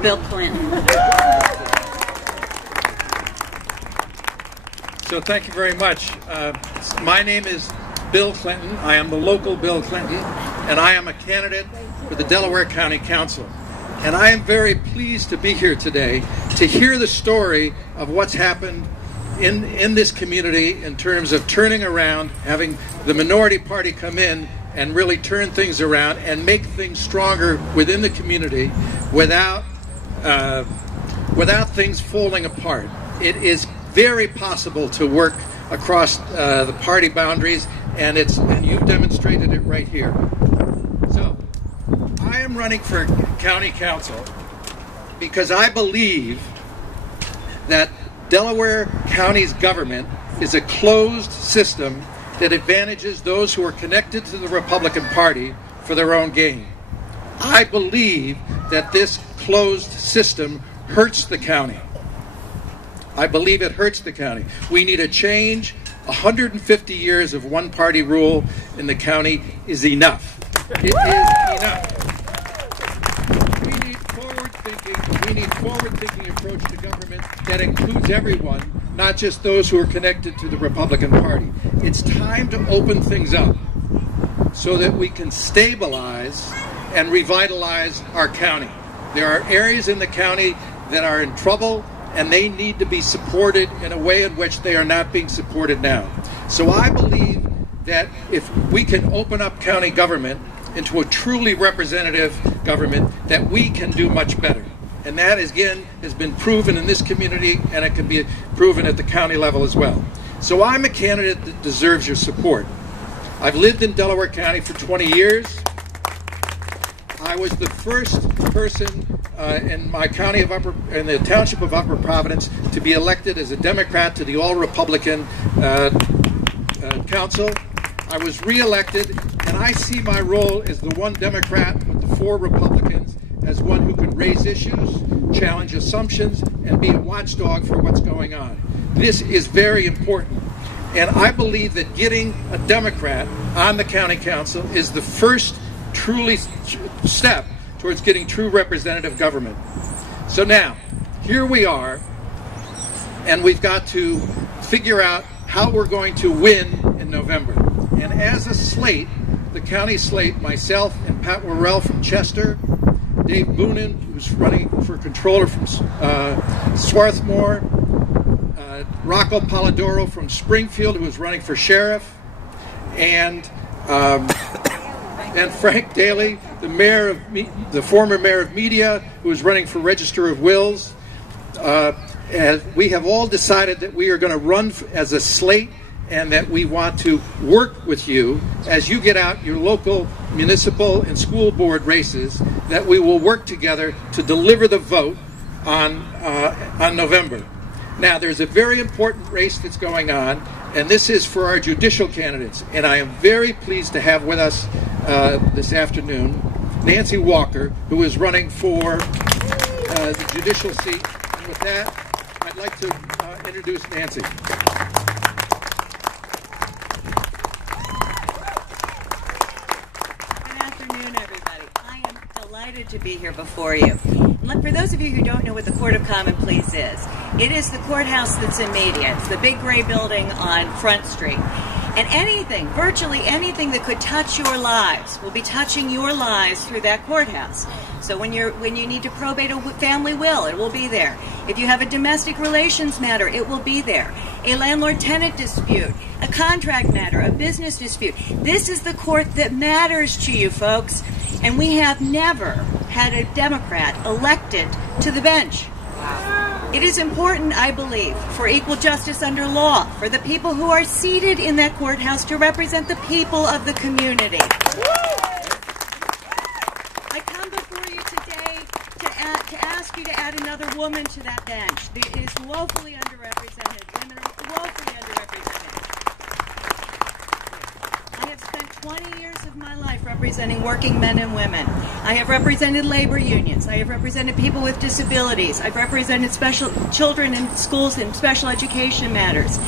Bill Clinton. So thank you very much. My name is Bill Clinton. I am the local Bill Clinton, and I am a candidate for the Delaware County Council. And I am very pleased to be here today to hear the story of what's happened in this community in terms of turning around, having the minority party come in and really turn things around and make things stronger within the community without things falling apart. It is very possible to work across the party boundaries, and you've demonstrated it right here. So I am running for county council because I believe that Delaware County's government is a closed system that advantages those who are connected to the Republican Party for their own gain. I believe that this closed system hurts the county. I believe it hurts the county. We need a change. 150 years of one-party rule in the county is enough. It is enough. We need forward-thinking approach to government that includes everyone, not just those who are connected to the Republican Party. It's time to open things up so that we can stabilize and revitalize our county. There are areas in the county that are in trouble, and they need to be supported in a way in which they are not being supported now. So I believe that if we can open up county government into a truly representative government, that we can do much better. And that, again, has been proven in this community, and it can be proven at the county level as well. So I'm a candidate that deserves your support. I've lived in Delaware County for 20 years. I was the first person in my county of in the township of Upper Providence to be elected as a Democrat to the all-Republican council. I was re-elected, and I see my role as the one Democrat with the 4 Republicans as one who can raise issues, challenge assumptions, and be a watchdog for what's going on. This is very important. And I believe that getting a Democrat on the county council is the first truly step towards getting true representative government. So now, here we are, and we've got to figure out how we're going to win in November. And as a slate, the county slate, myself and Pat Worrell from Chester, Dave Boonin, who's running for controller from Swarthmore, Rocco Polidoro from Springfield, who is running for sheriff, and Frank Daly, the former mayor of Media, who is running for Register of Wills. We have all decided that we are going to run as a slate, and that we want to work with you as you get out your local municipal and school board races, that we will work together to deliver the vote on November. Now, there's a very important race that's going on, and this is for our judicial candidates. And I am very pleased to have with us this afternoon Nancy Walker, who is running for the judicial seat. And with that, I'd like to introduce Nancy. To be here before you. Look, for those of you who don't know what the Court of Common Pleas is, it is the courthouse that's in Media. It's the big gray building on Front Street. And anything, virtually anything that could touch your lives will be touching your lives through that courthouse. So when you need to probate a family will, it will be there. If you have a domestic relations matter, it will be there. A landlord-tenant dispute, a contract matter, a business dispute. This is the court that matters to you, folks. And we have never had a Democrat elected to the bench. Wow. It is important, I believe, for equal justice under law, for the people who are seated in that courthouse to represent the people of the community. I come before you today to ask you to add another woman to that bench. It is woefully underrepresented. Women are woefully underrepresented. I have spent 20 years of my life representing working men and women. I have represented labor unions. I have represented people with disabilities. I've represented special children in schools and special education matters.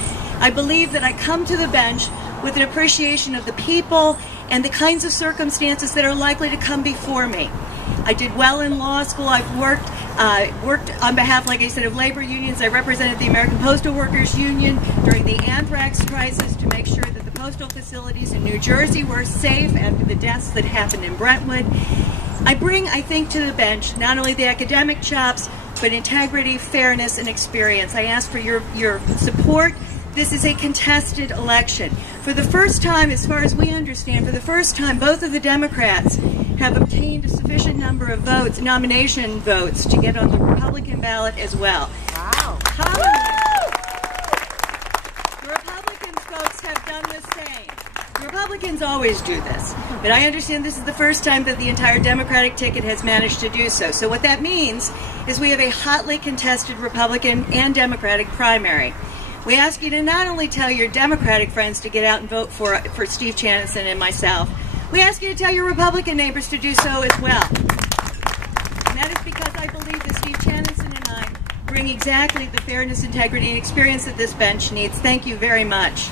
I believe that I come to the bench with an appreciation of the people and the kinds of circumstances that are likely to come before me. I did well in law school. I've worked on behalf, like I said, of labor unions. I represented the American Postal Workers Union during the anthrax crisis to make sure that the postal facilities in New Jersey were safe after the deaths that happened in Brentwood. I bring, I think, to the bench not only the academic chops, but integrity, fairness, and experience. I ask for your support. This is a contested election. For the first time, as far as we understand, for the first time, both of the Democrats have obtained a sufficient number of votes, nomination votes, to get on the Republican ballot as well. Wow. The Republicans, folks, have done the same. The Republicans always do this, but I understand this is the first time that the entire Democratic ticket has managed to do so. So what that means is we have a hotly contested Republican and Democratic primary. We ask you to not only tell your Democratic friends to get out and vote for Steve Chanison and myself, we ask you to tell your Republican neighbors to do so as well. And that is because I believe that Steve Chanison and I bring exactly the fairness, integrity, and experience that this bench needs. Thank you very much.